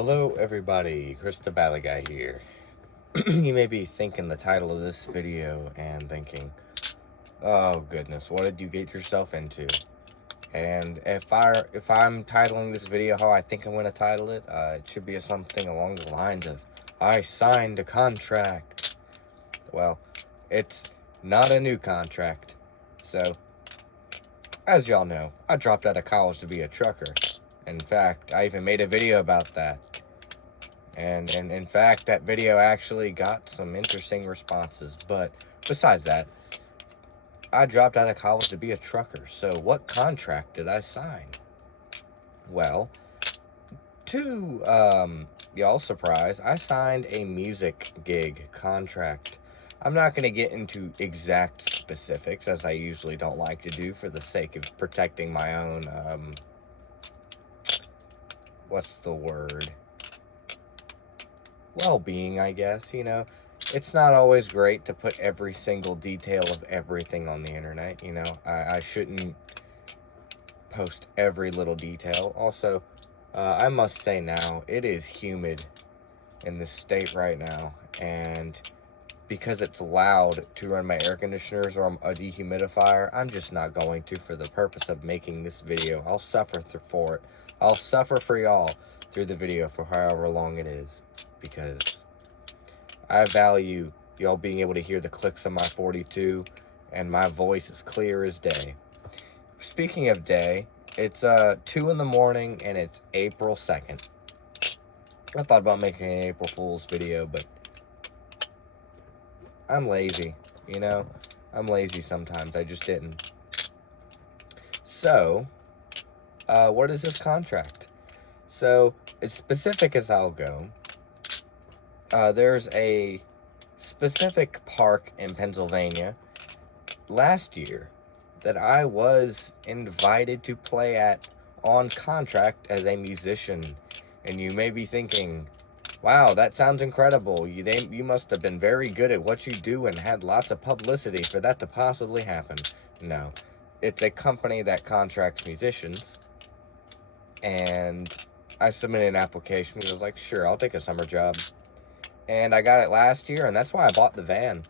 Hello everybody, Chris the Bally Guy here. You may be thinking the title of this video and thinking, oh goodness, what did you get yourself into? And if I'm titling this video how I think I'm going to title it, it should be something along the lines of, I signed a contract. Well, it's not a new contract. So, as y'all know, I dropped out of college to be a trucker. In fact, I even made a video about that. And in fact, that video actually got some interesting responses. But besides that, I dropped out of college to be a trucker. So what contract did I sign? Well, to y'all's surprise, I signed a music gig contract. I'm not going to get into exact specifics, as I usually don't like to do for the sake of protecting my own, what's the word? Well-being, I guess. It's not always great to put every single detail of everything on the internet. I shouldn't post every little detail. Also, I must say now, it is humid in this state right now, and because it's loud to run my air conditioners or a dehumidifier, I'm just not going to for the purpose of making this video. I'll suffer for it. I'll suffer for y'all through the video for however long it is, because I value y'all being able to hear the clicks of my 42, and my voice is clear as day. Speaking of day, it's 2 in the morning, and it's April 2nd. I thought about making an April Fool's video, but I'm lazy, I'm lazy sometimes. I just didn't. So, what is this contract? So, as specific as I'll go, there's a specific park in Pennsylvania last year that I was invited to play at on contract as a musician. And you may be thinking, wow, that sounds incredible. You must have been very good at what you do and had lots of publicity for that to possibly happen. No, it's a company that contracts musicians, and I submitted an application. I was like, sure, I'll take a summer job. And I got it last year, and that's why I bought the van.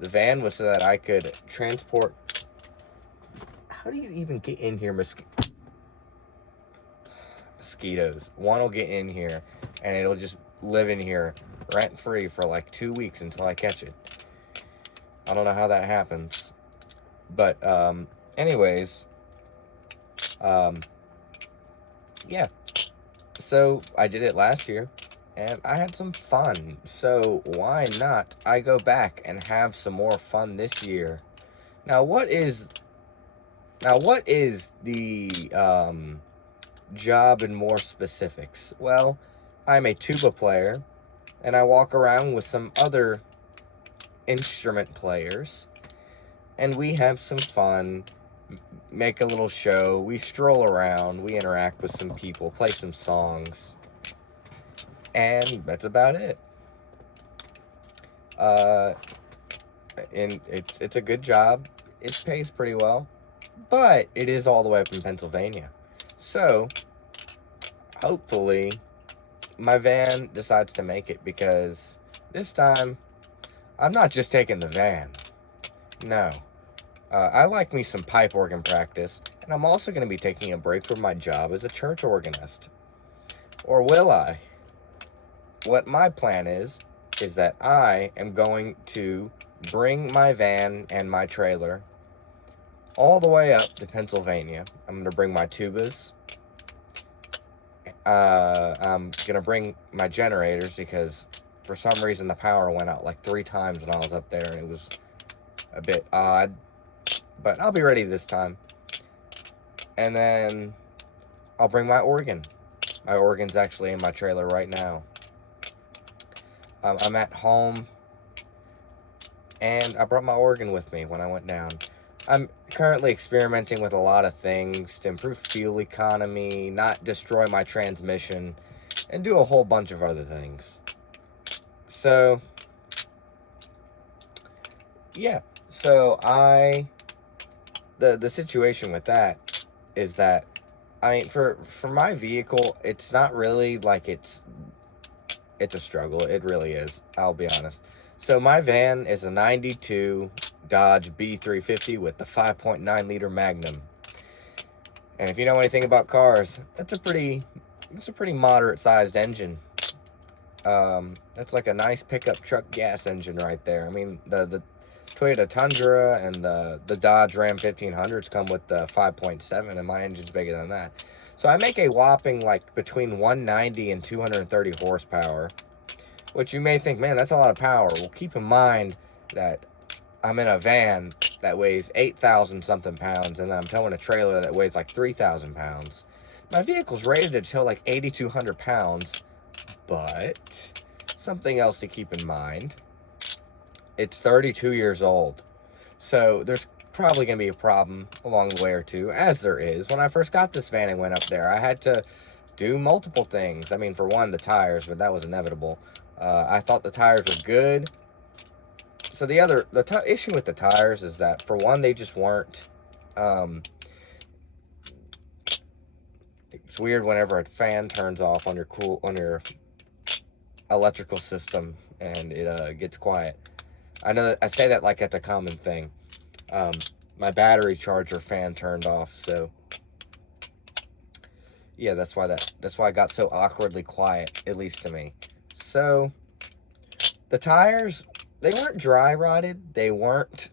The van was so that I could transport... How do you even get in here, mosquitoes? One will get in here, and it'll just live in here rent-free for like 2 weeks until I catch it. I don't know how that happens. But, anyways, yeah. So, I did it last year, and I had some fun. So, why not I go back and have some more fun this year? Now, what is the, job in more specifics? Well, I'm a tuba player, and I walk around with some other instrument players, and we have some fun, make a little show, we stroll around, we interact with some people, play some songs, and that's about it. And it's a good job, it pays pretty well, but it is all the way up in Pennsylvania. So, hopefully, my van decides to make it, because this time, I'm not just taking the van. No. I like me some pipe organ practice, and I'm also going to be taking a break from my job as a church organist. Or will I? What my plan is that I am going to bring my van and my trailer all the way up to Pennsylvania. I'm going to bring my tubas. I'm going to bring my generators, because for some reason the power went out like 3 times when I was up there, and it was a bit odd. But I'll be ready this time. And then I'll bring my organ. My organ's actually in my trailer right now. I'm at home, and I brought my organ with me when I went down. I'm currently experimenting with a lot of things to improve fuel economy, not destroy my transmission, and do a whole bunch of other things. So, yeah. So, the situation with that is that I mean, for my vehicle, it's not really like it's a struggle. It really is. I'll be honest. So my van is a 92 Dodge B350 with the 5.9 liter Magnum. And if you know anything about cars, it's a pretty moderate sized engine. That's like a nice pickup truck gas engine right there. I mean, the Toyota Tundra and the Dodge Ram 1500s come with the 5.7, and my engine's bigger than that. So I make a whopping like between 190 and 230 horsepower, which you may think, man, that's a lot of power. Well, keep in mind that I'm in a van that weighs 8,000 something pounds, and then I'm towing a trailer that weighs like 3,000 pounds. My vehicle's rated to tow like 8,200 pounds, but something else to keep in mind. It's 32 years old, so there's probably going to be a problem along the way or two, as there is. When I first got this van and went up there, I had to do multiple things. I mean, for one, the tires, but that was inevitable. I thought the tires were good. So the issue with the tires is that, for one, they just weren't. It's weird whenever a fan turns off on your electrical system and it gets quiet. I know that I say that like it's a common thing. My battery charger fan turned off, so yeah, that's why it got so awkwardly quiet, at least to me. So the tires, they weren't dry rotted, they weren't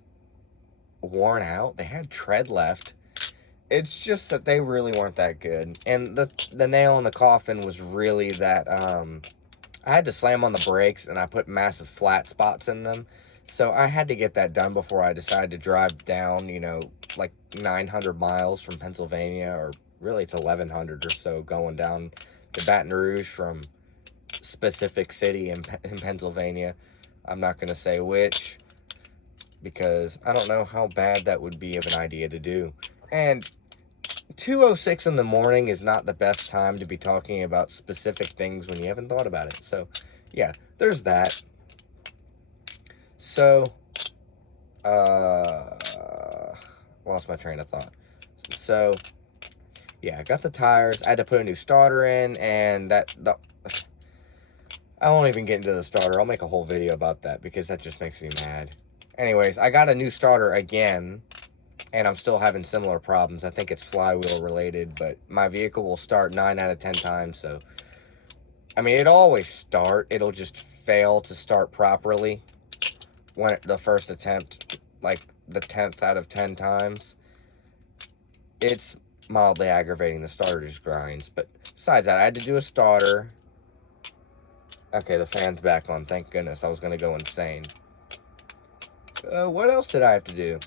worn out, they had tread left. It's just that they really weren't that good. And the nail in the coffin was really that I had to slam on the brakes, and I put massive flat spots in them. So I had to get that done before I decided to drive down, like 900 miles from Pennsylvania, or really it's 1,100 or so, going down to Baton Rouge from specific city in Pennsylvania. I'm not going to say which, because I don't know how bad that would be of an idea to do. And 2:06 in the morning is not the best time to be talking about specific things when you haven't thought about it. So, yeah, there's that. So, lost my train of thought. So, yeah, I got the tires. I had to put a new starter in, and I won't even get into the starter. I'll make a whole video about that because that just makes me mad. Anyways, I got a new starter again, and I'm still having similar problems. I think it's flywheel related, but my vehicle will start 9 out of 10 times. So, I mean, it'll always start. It'll just fail to start properly when the first attempt, like the 10th out of 10 times. It's mildly aggravating. The starter just grinds. But besides that, I had to do a starter. Okay, the fan's back on. Thank goodness. I was going to go insane. What else did I have to do?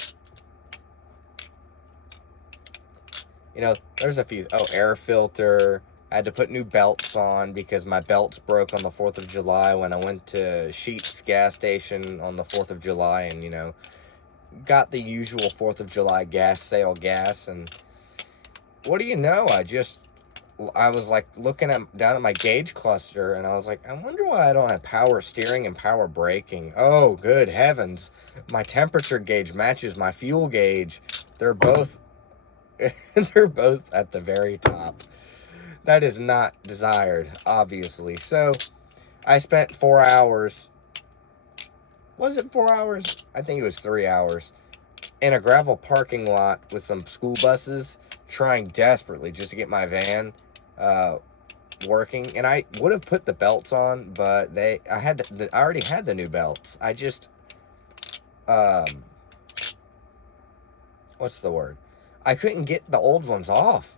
There's a few. Oh, air filter. I had to put new belts on because my belts broke on the 4th of July when I went to Sheetz gas station on the 4th of July and, got the usual 4th of July gas sale gas. And what do you know? I was like looking down at my gauge cluster, and I was like, I wonder why I don't have power steering and power braking. Oh, good heavens. My temperature gauge matches my fuel gauge. They're both at the very top. That is not desired, obviously. So, I spent 4 hours. Was it 4 hours? I think it was 3 hours. In a gravel parking lot with some school buses, trying desperately just to get my van working. And I would have put the belts on, but I already had the new belts. I just, what's the word? I couldn't get the old ones off.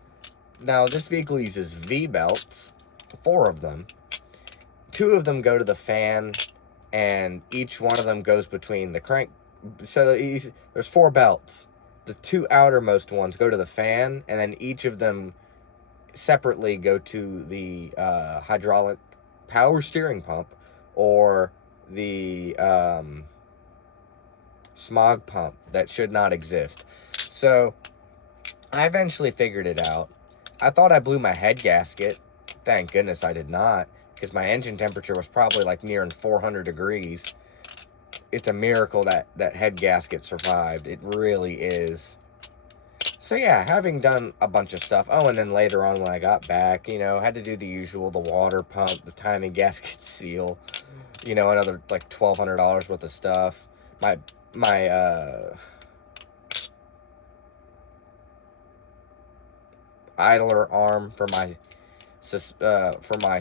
Now, this vehicle uses V-belts, 4 of them. 2 of them go to the fan, and each one of them goes between the crank. So there's 4 belts. The 2 outermost ones go to the fan, and then each of them separately go to the hydraulic power steering pump, or the smog pump that should not exist. So I eventually figured it out. I thought I blew my head gasket. Thank goodness I did not, because my engine temperature was probably like nearing 400 degrees. It's a miracle that head gasket survived. It really is. So yeah, having done a bunch of stuff. Oh, and then later on when I got back, you know, had to do the usual, the water pump, the timing gasket seal, you know, another like $1,200 worth of stuff. My idler arm for my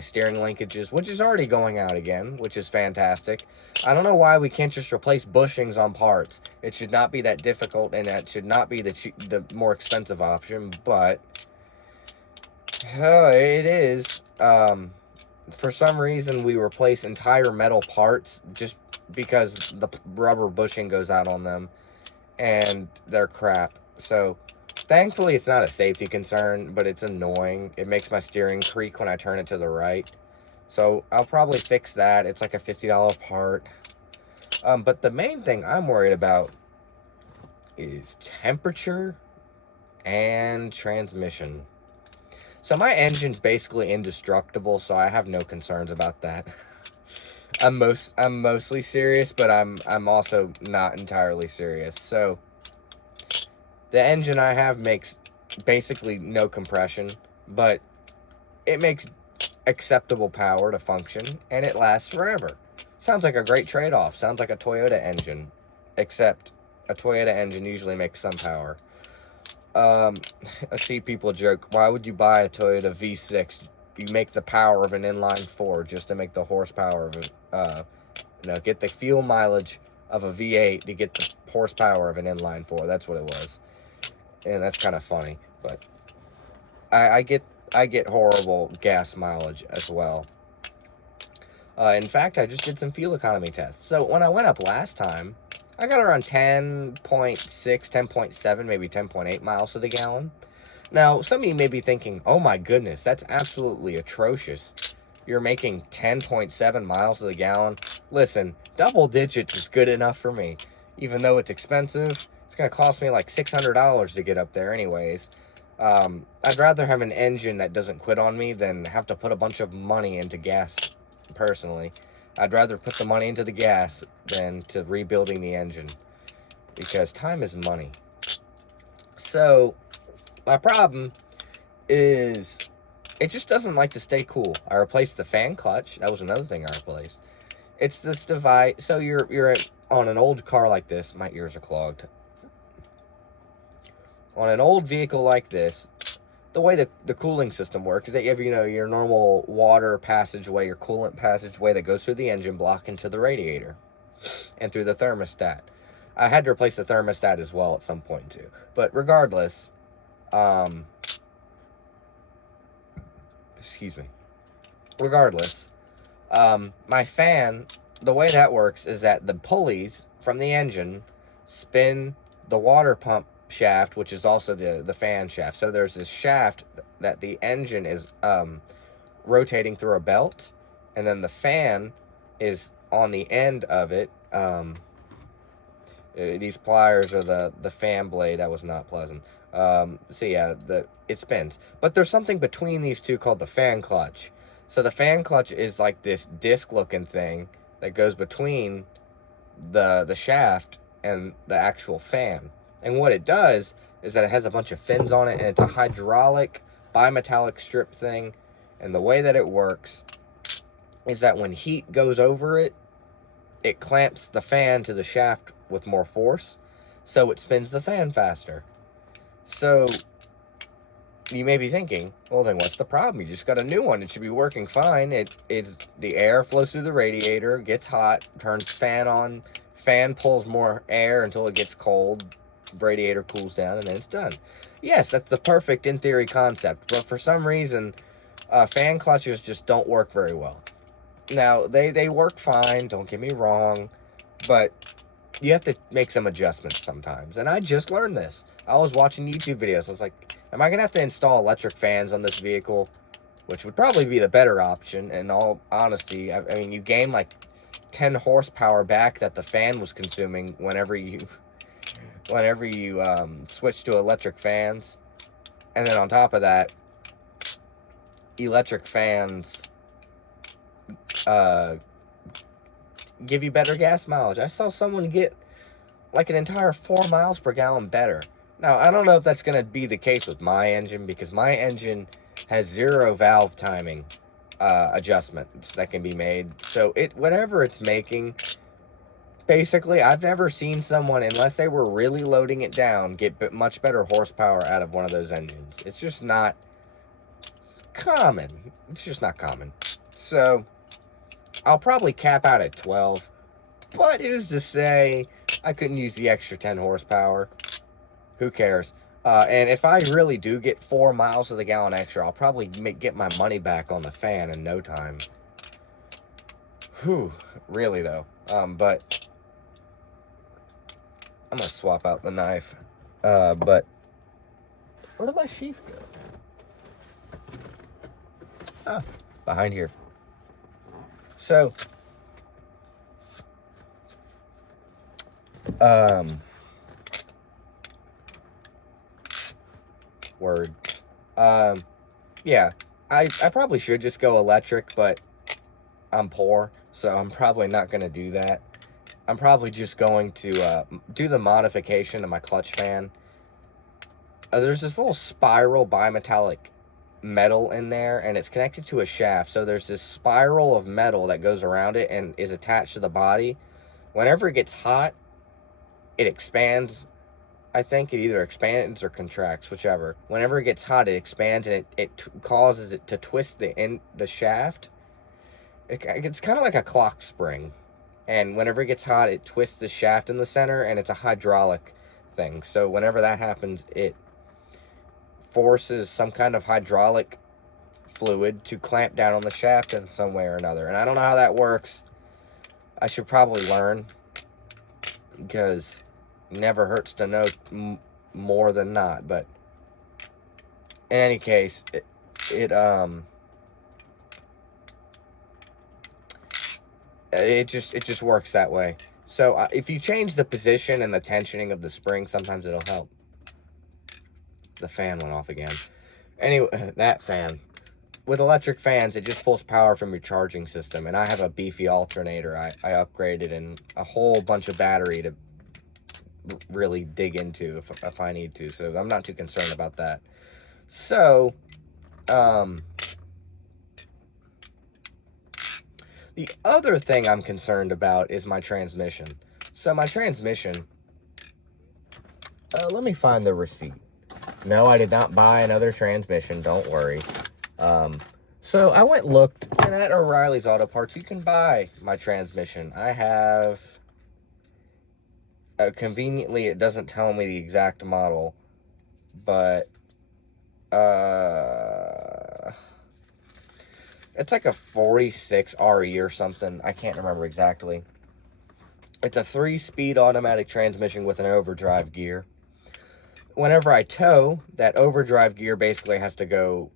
steering linkages, which is already going out again, which is fantastic. I don't know why we can't just replace bushings on parts. It should not be that difficult, and that should not be the more expensive option, but it is. For some reason, we replace entire metal parts just because the rubber bushing goes out on them, and they're crap. So thankfully, it's not a safety concern, but it's annoying. It makes my steering creak when I turn it to the right. So I'll probably fix that. It's like a $50 part. But the main thing I'm worried about is temperature and transmission. So my engine's basically indestructible, so I have no concerns about that. I'm mostly serious, but I'm also not entirely serious. So the engine I have makes basically no compression, but it makes acceptable power to function, and it lasts forever. Sounds like a great trade-off. Sounds like a Toyota engine, except a Toyota engine usually makes some power. I see people joke, why would you buy a Toyota V6? You make the power of an inline four just to make the horsepower of it, get the fuel mileage of a V8 to get the horsepower of an inline four. That's what it was. And that's kind of funny, but I get horrible gas mileage as well. In fact, I just did some fuel economy tests. So when I went up last time, I got around 10.6, 10.7, maybe 10.8 miles to the gallon. Now, some of you may be thinking, oh my goodness, that's absolutely atrocious. You're making 10.7 miles to the gallon. Listen, double digits is good enough for me. Even though it's expensive, it's going to cost me like $600 to get up there anyways. I'd rather have an engine that doesn't quit on me than have to put a bunch of money into gas, personally. I'd rather put the money into the gas than to rebuilding the engine, because time is money. So, my problem is it just doesn't like to stay cool. I replaced the fan clutch. That was another thing I replaced. It's this device. So you're on an old car like this. My ears are clogged. On an old vehicle like this, the way the cooling system works is that you have, your normal water passageway, your coolant passageway that goes through the engine block into the radiator and through the thermostat. I had to replace the thermostat as well at some point too. But regardless, excuse me. Regardless, my fan, the way that works is that the pulleys from the engine spin the water pump shaft, which is also the fan shaft. So there's this shaft that the engine is rotating through a belt, and then the fan is on the end of it. These pliers are the fan blade. That was not pleasant. So yeah, it spins. But there's something between these two called the fan clutch. So the fan clutch is like this disc looking thing that goes between the shaft and the actual fan. And what it does is that it has a bunch of fins on it, and it's a hydraulic bimetallic strip thing. And the way that it works is that when heat goes over it, it clamps the fan to the shaft with more force, so it spins the fan faster. So you may be thinking, well, then what's the problem? You just got a new one. It should be working fine. It's the air flows through the radiator, gets hot, turns fan on, fan pulls more air until it gets cold, radiator cools down, and then it's done. Yes, that's the perfect, in theory, concept, but for some reason, fan clutches just don't work very well. Now, they work fine, don't get me wrong, but you have to make some adjustments sometimes, and I just learned this. I was watching YouTube videos. I was like, am I going to have to install electric fans on this vehicle? Which would probably be the better option, in all honesty. I mean, you gain like 10 horsepower back that the fan was consuming whenever you switch to electric fans. And then on top of that, electric fans give you better gas mileage. I saw someone get like an entire 4 miles per gallon better. Now, I don't know if that's going to be the case with my engine, because my engine has 0 valve timing adjustments that can be made. So whatever it's making, basically, I've never seen someone, unless they were really loading it down, get much better horsepower out of one of those engines. It's just not common. It's just not common. So I'll probably cap out at 12. But who's to say I couldn't use the extra 10 horsepower? Who cares? And if I really do get 4 miles to the gallon extra, I'll probably get my money back on the fan in no time. Whew, really though. But I'm gonna swap out the knife. But where did my sheath go? Ah, behind here. So, yeah, I probably should just go electric, but I'm poor, so I'm probably not going to do that. I'm probably just going to do the modification of my clutch fan. There's this little spiral bimetallic metal in there, and it's connected to a shaft, so there's this spiral of metal that goes around it and is attached to the body. Whenever it gets hot, it expands. I think it either expands or contracts, whichever. Whenever it gets hot, it expands, and it causes it to twist the shaft. It's kind of like a clock spring, and whenever it gets hot, it twists the shaft in the center, and it's a hydraulic thing. So whenever that happens, it forces some kind of hydraulic fluid to clamp down on the shaft in some way or another. And I don't know how that works. I should probably learn, because it never hurts to know more than not. But in any case, it just works that way. So if you change the position and the tensioning of the spring, sometimes it'll help. The fan went off again. Anyway, that fan. With electric fans, it just pulls power from your charging system. And I have a beefy alternator. I upgraded, and a whole bunch of battery to really dig into if I need to. So I'm not too concerned about that. So, the other thing I'm concerned about is my transmission. So my transmission, let me find the receipt. No, I did not buy another transmission, don't worry. So I went and looked, and at O'Reilly's Auto Parts, you can buy my transmission. I have, conveniently, it doesn't tell me the exact model, but, it's like a 46 RE or something. I can't remember exactly. It's a 3-speed automatic transmission with an overdrive gear. Whenever I tow, that overdrive gear basically has to go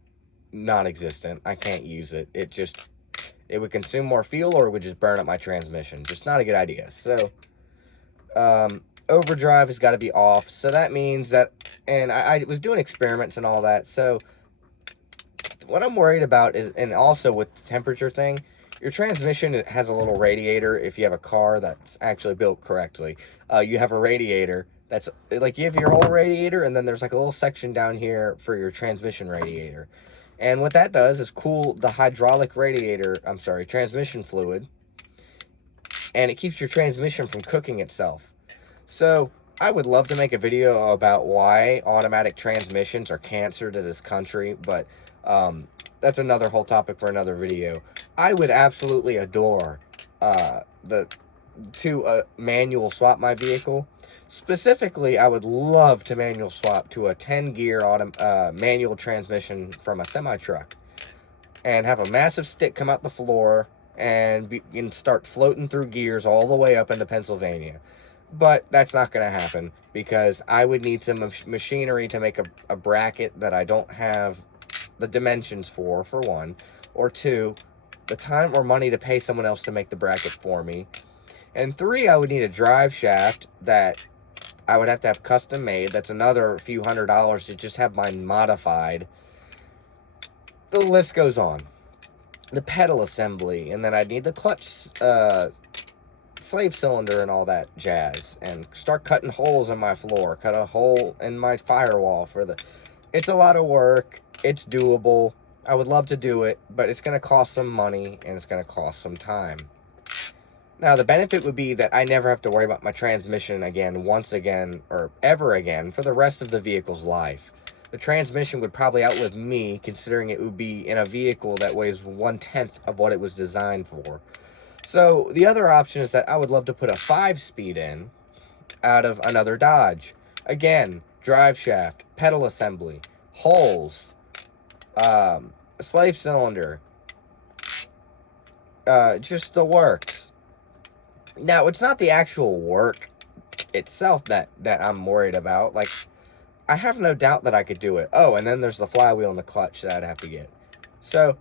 non-existent. I can't use it. It would consume more fuel, or it would just burn up my transmission. Just not a good idea. So, overdrive has got to be off. So that means that, and I was doing experiments and all that. So what I'm worried about is, and also with the temperature thing, your transmission has a little radiator. If you have a car that's actually built correctly, you have a radiator that's like, you have your whole radiator, and then there's like a little section down here for your transmission radiator. And what that does is cool the transmission fluid, and it keeps your transmission from cooking itself. So I would love to make a video about why automatic transmissions are cancer to this country, but that's another whole topic for another video. I would absolutely adore to manual swap my vehicle. Specifically, I would love to manual swap to a 10-gear manual transmission from a semi-truck, and have a massive stick come out the floor and start floating through gears all the way up into Pennsylvania. But that's not going to happen, because I would need some machinery to make a bracket that I don't have the dimensions for one, or two, the time or money to pay someone else to make the bracket for me, and three, I would need a drive shaft that I would have to have custom made. That's another few $100s to just have mine modified. The list goes on. The pedal assembly, and then I'd need the clutch slave cylinder and all that jazz, and start cutting holes in my floor, cut a hole in my firewall for the... It's a lot of work. It's doable. I would love to do it, but it's going to cost some money and it's going to cost some time. Now, the benefit would be that I never have to worry about my transmission again, once again, or ever again, for the rest of the vehicle's life. The transmission would probably outlive me, considering it would be in a vehicle that weighs 1/10 of what it was designed for. So, the other option is that I would love to put a 5-speed in out of another Dodge. Again, drive shaft, pedal assembly, holes, slave cylinder, just the works. Now, it's not the actual work itself that I'm worried about. Like, I have no doubt that I could do it. Oh, and then there's the flywheel and the clutch that I'd have to get. So,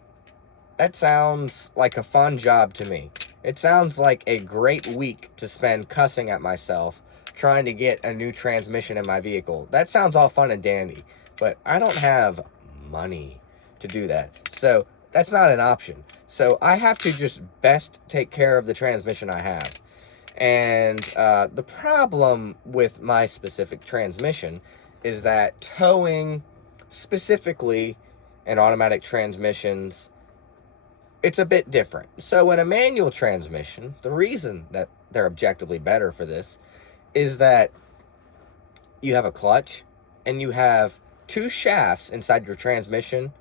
that sounds like a fun job to me. It sounds like a great week to spend cussing at myself trying to get a new transmission in my vehicle. That sounds all fun and dandy, but I don't have money to do that. So, that's not an option. So, I have to just best take care of the transmission I have. And the problem with my specific transmission is that towing, specifically in automatic transmissions, it's a bit different. So in a manual transmission, the reason that they're objectively better for this is that you have a clutch and you have 2 shafts inside your transmission,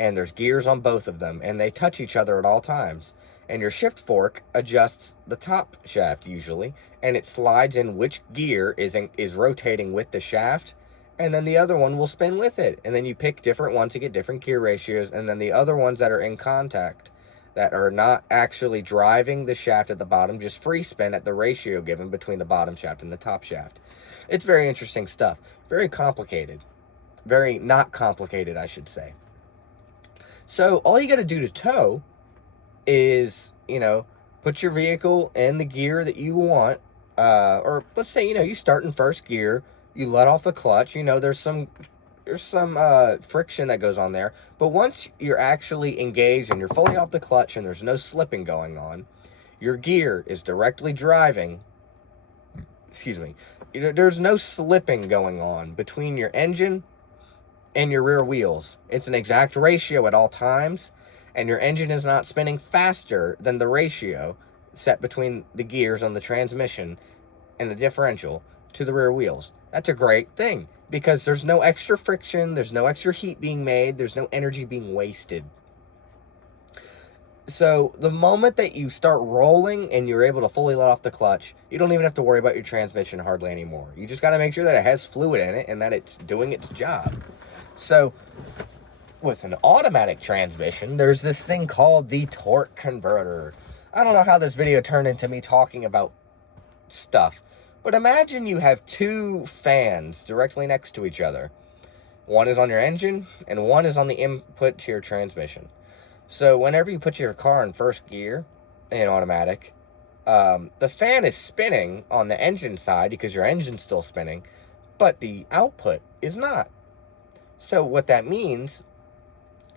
and there's gears on both of them, and they touch each other at all times. And your shift fork adjusts the top shaft usually, and it slides in which gear is rotating with the shaft, and then the other one will spin with it. And then you pick different ones to get different gear ratios, and then the other ones that are in contact, that are not actually driving the shaft at the bottom, just free spin at the ratio given between the bottom shaft and the top shaft. It's very interesting stuff. Very complicated. Very not complicated, I should say. So all you got to do to tow is, put your vehicle in the gear that you want, or let's say, you start in first gear, you let off the clutch, there's some friction that goes on there, but once you're actually engaged and you're fully off the clutch and there's no slipping going on, your gear is directly driving, there's no slipping going on between your engine and your rear wheels. It's an exact ratio at all times, and your engine is not spinning faster than the ratio set between the gears on the transmission and the differential to the rear wheels. That's a great thing, because there's no extra friction, there's no extra heat being made, there's no energy being wasted. So the moment that you start rolling and you're able to fully let off the clutch, you don't even have to worry about your transmission hardly anymore. You just got to make sure that it has fluid in it and that it's doing its job. So with an automatic transmission, there's this thing called the torque converter. I don't know how this video turned into me talking about stuff, but imagine you have 2 fans directly next to each other. One is on your engine, and one is on the input to your transmission. So whenever you put your car in first gear in automatic, the fan is spinning on the engine side because your engine's still spinning, but the output is not. So what that means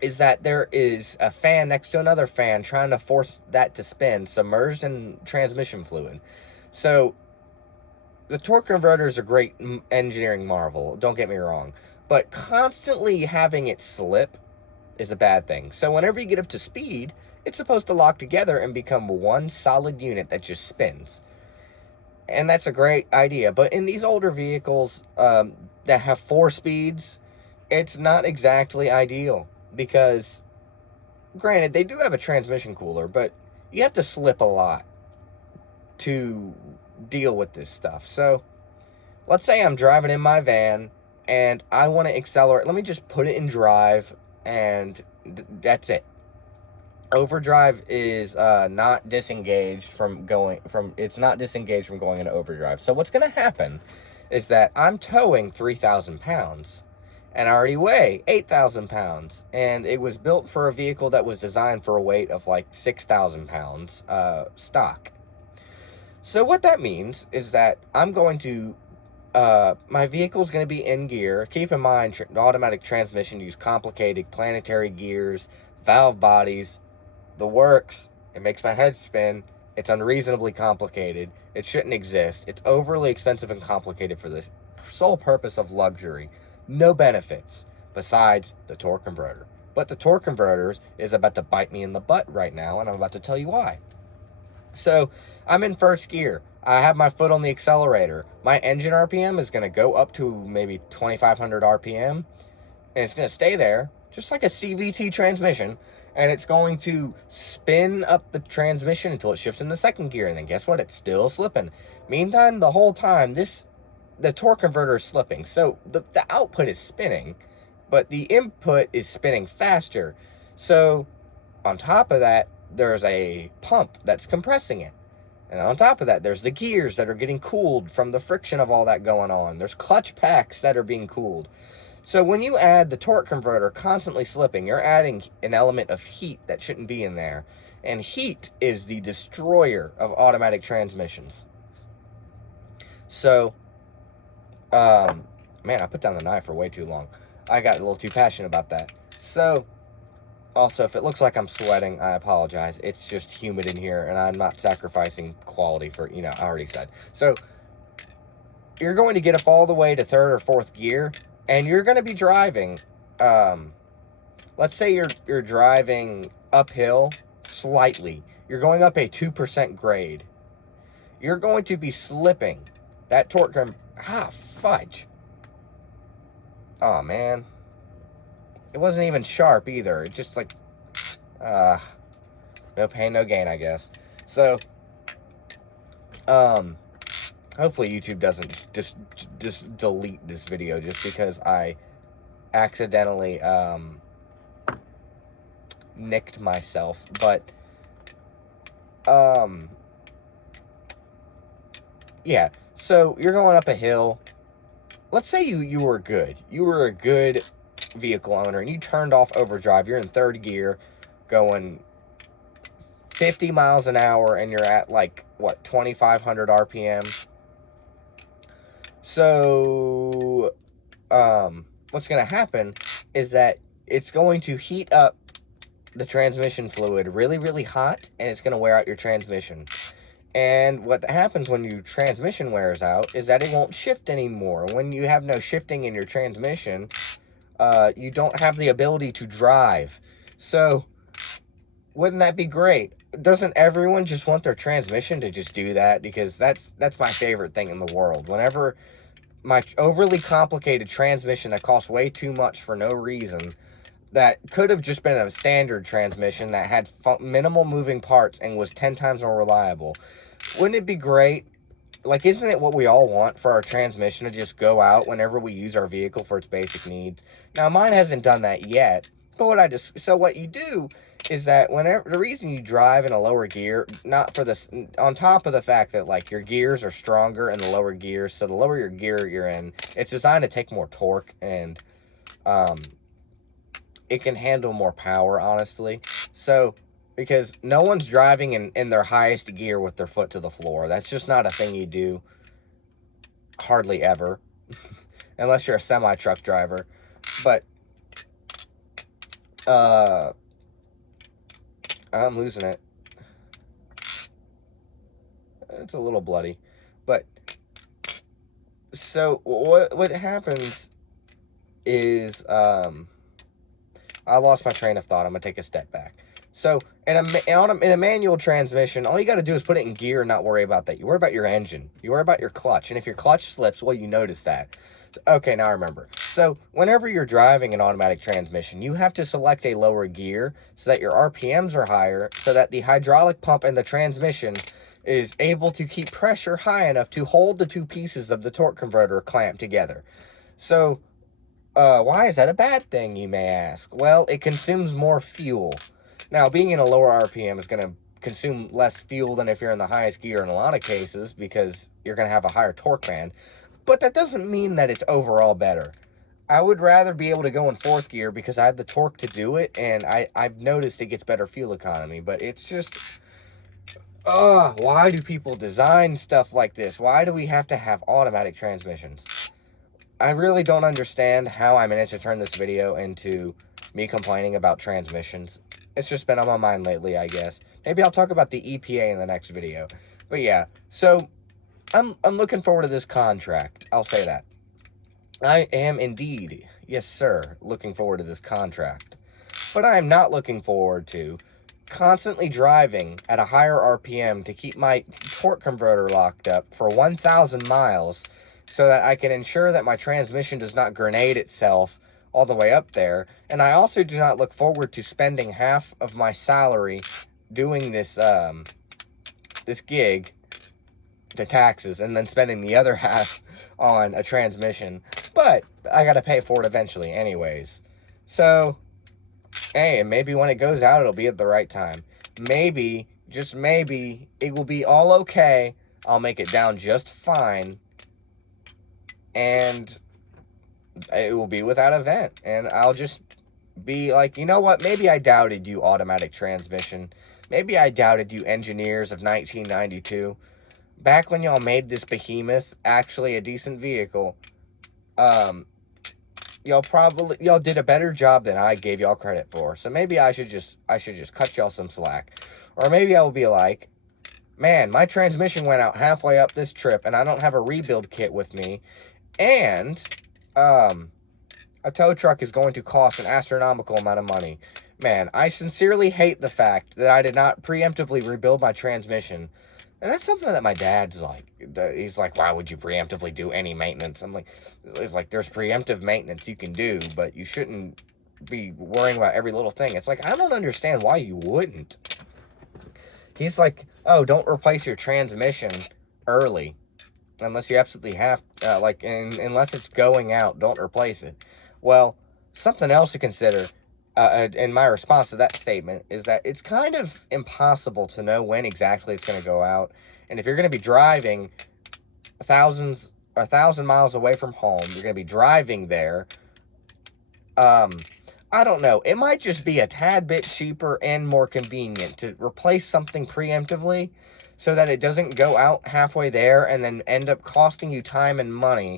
is that there is a fan next to another fan trying to force that to spin, submerged in transmission fluid. So the torque converter is a great engineering marvel, don't get me wrong, but constantly having it slip is a bad thing. So whenever you get up to speed, it's supposed to lock together and become one solid unit that just spins. And that's a great idea. But in these older vehicles that have 4 speeds, it's not exactly ideal. Because, granted, they do have a transmission cooler, but you have to slip a lot to deal with this stuff. So, let's say I'm driving in my van, and I want to accelerate. Let me just put it in drive, and that's it. Overdrive is not disengaged from going into overdrive. So, what's going to happen is that I'm towing 3,000 pounds. And I already weigh 8,000 pounds. And it was built for a vehicle that was designed for a weight of like 6,000 pounds stock. So what that means is that I'm going to, my vehicle's going to be in gear. Keep in mind, automatic transmission use complicated planetary gears, valve bodies, the works. It makes my head spin. It's unreasonably complicated. It shouldn't exist. It's overly expensive and complicated for the sole purpose of luxury. No benefits besides the torque converter. But the torque converter is about to bite me in the butt right now, and I'm about to tell you why. So I'm in first gear. I have my foot on the accelerator. My engine RPM is going to go up to maybe 2,500 RPM, and it's going to stay there, just like a CVT transmission, and it's going to spin up the transmission until it shifts into second gear, and then guess what? It's still slipping. Meantime, the whole time, the torque converter is slipping. So the output is spinning, but the input is spinning faster. So on top of that, there's a pump that's compressing it. And on top of that, there's the gears that are getting cooled from the friction of all that going on. There's clutch packs that are being cooled. So when you add the torque converter constantly slipping, you're adding an element of heat that shouldn't be in there. And heat is the destroyer of automatic transmissions. So, man, I put down the knife for way too long. I got a little too passionate about that. So, also, if it looks like I'm sweating, I apologize. It's just humid in here, and I'm not sacrificing quality for, I already said. So, you're going to get up all the way to third or fourth gear, and you're going to be driving, let's say you're driving uphill slightly. You're going up a 2% grade. You're going to be slipping. That torque, fudge. Oh, man. It wasn't even sharp either. It just like, no pain, no gain, I guess. So, hopefully YouTube doesn't just delete this video just because I accidentally, nicked myself. But, yeah. So, you're going up a hill. Let's say you were good. You were a good vehicle owner and you turned off overdrive. You're in third gear going 50 miles an hour and you're at like what, 2,500 RPM. So what's going to happen is that it's going to heat up the transmission fluid really, really hot, and it's going to wear out your transmission. And what happens when your transmission wears out is that it won't shift anymore. When you have no shifting in your transmission, you don't have the ability to drive. So, wouldn't that be great? Doesn't everyone just want their transmission to just do that? Because that's my favorite thing in the world. Whenever my overly complicated transmission that costs way too much for no reason, that could have just been a standard transmission that had minimal moving parts and was 10 times more reliable. Wouldn't it be great? Like, isn't it what we all want for our transmission to just go out whenever we use our vehicle for its basic needs? Now, mine hasn't done that yet, but what you do is that whenever, the reason you drive in a lower gear, not for this, on top of the fact that, like, your gears are stronger in the lower gears, so the lower your gear you're in, it's designed to take more torque, and, it can handle more power, honestly. So, because no one's driving in their highest gear with their foot to the floor. That's just not a thing you do. Hardly ever. Unless you're a semi-truck driver. But, I'm losing it. It's a little bloody. But, so, what happens is, I lost my train of thought. I'm going to take a step back. So, in a manual transmission, all you got to do is put it in gear and not worry about that. You worry about your engine. You worry about your clutch. And if your clutch slips, well, you notice that. Okay, now I remember. So, whenever you're driving an automatic transmission, you have to select a lower gear so that your RPMs are higher, so that the hydraulic pump in the transmission is able to keep pressure high enough to hold the two pieces of the torque converter clamped together. So, why is that a bad thing, you may ask? Well, it consumes more fuel. Now, being in a lower RPM is going to consume less fuel than if you're in the highest gear in a lot of cases, because you're going to have a higher torque band. But that doesn't mean that it's overall better. I would rather be able to go in fourth gear because I have the torque to do it, and I've noticed it gets better fuel economy. But it's just, why do people design stuff like this? Why do we have to have automatic transmissions? I really don't understand how I managed to turn this video into me complaining about transmissions. It's just been on my mind lately, I guess. Maybe I'll talk about the EPA in the next video. But yeah, so I'm looking forward to this contract. I'll say that. I am indeed, yes sir, looking forward to this contract. But I am not looking forward to constantly driving at a higher RPM to keep my torque converter locked up for 1,000 miles so that I can ensure that my transmission does not grenade itself all the way up there. And I also do not look forward to spending half of my salary doing this this gig to taxes and then spending the other half on a transmission. But I gotta pay for it eventually anyways. So, hey, and maybe when it goes out, it'll be at the right time. Maybe, just maybe, it will be all okay. I'll make it down just fine. And it will be without a vent. And I'll just be like, you know what? Maybe I doubted you, automatic transmission. Maybe I doubted you, engineers of 1992. Back when y'all made this behemoth actually a decent vehicle, y'all did a better job than I gave y'all credit for. So maybe I should just cut y'all some slack. Or maybe I will be like, man, my transmission went out halfway up this trip and I don't have a rebuild kit with me. And a tow truck is going to cost an astronomical amount of money. Man, I sincerely hate the fact that I did not preemptively rebuild my transmission. And that's something that my dad's like. He's like, why would you preemptively do any maintenance? I'm like, it's like, there's preemptive maintenance you can do, but you shouldn't be worrying about every little thing. It's like, I don't understand why you wouldn't. He's like, oh, don't replace your transmission early. Unless you absolutely have, unless it's going out, don't replace it. Well, something else to consider, in my response to that statement, is that it's kind of impossible to know when exactly it's going to go out. And if you're going to be driving 1,000 miles away from home, you're going to be driving there, I don't know. It might just be a tad bit cheaper and more convenient to replace something preemptively so that it doesn't go out halfway there and then end up costing you time and money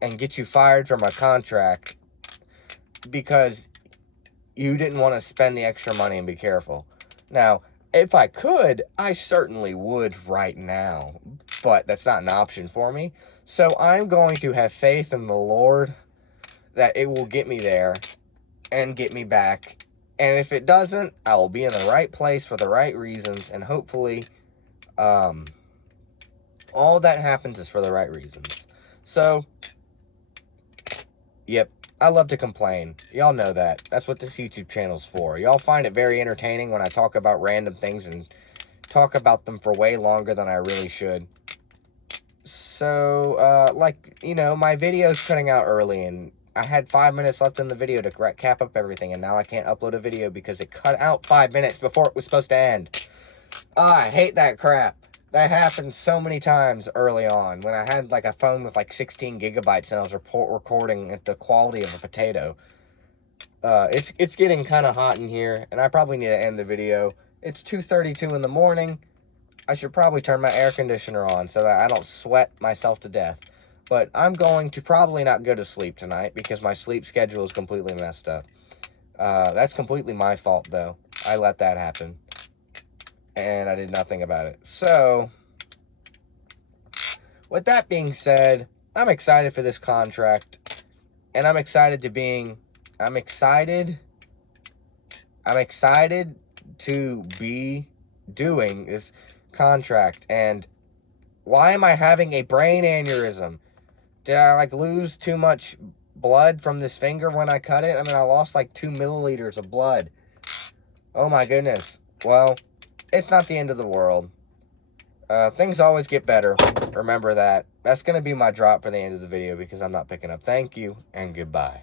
and get you fired from a contract because you didn't want to spend the extra money and be careful. Now, if I could, I certainly would right now, but that's not an option for me. So I'm going to have faith in the Lord that it will get me there and get me back. And if it doesn't, I will be in the right place for the right reasons. And hopefully, all that happens is for the right reasons. So, yep, I love to complain. Y'all know that. That's what this YouTube channel's for. Y'all find it very entertaining when I talk about random things and talk about them for way longer than I really should. So, my video's cutting out early and I had 5 minutes left in the video to cap up everything, and now I can't upload a video because it cut out 5 minutes before it was supposed to end. I hate that crap. That happened so many times early on when I had like a phone with like 16 gigabytes and I was recording at the quality of a potato. It's getting kind of hot in here, and I probably need to end the video. It's 2:32 in the morning. I should probably turn my air conditioner on so that I don't sweat myself to death. But I'm going to probably not go to sleep tonight because my sleep schedule is completely messed up. That's completely my fault, though. I let that happen. And I did nothing about it. So, with that being said, I'm excited for this contract. And I'm excited to be doing this contract. And why am I having a brain aneurysm? Did I, lose too much blood from this finger when I cut it? I mean, I lost, 2 milliliters of blood. Oh, my goodness. Well, it's not the end of the world. Things always get better. Remember that. That's going to be my drop for the end of the video because I'm not picking up. Thank you, and goodbye.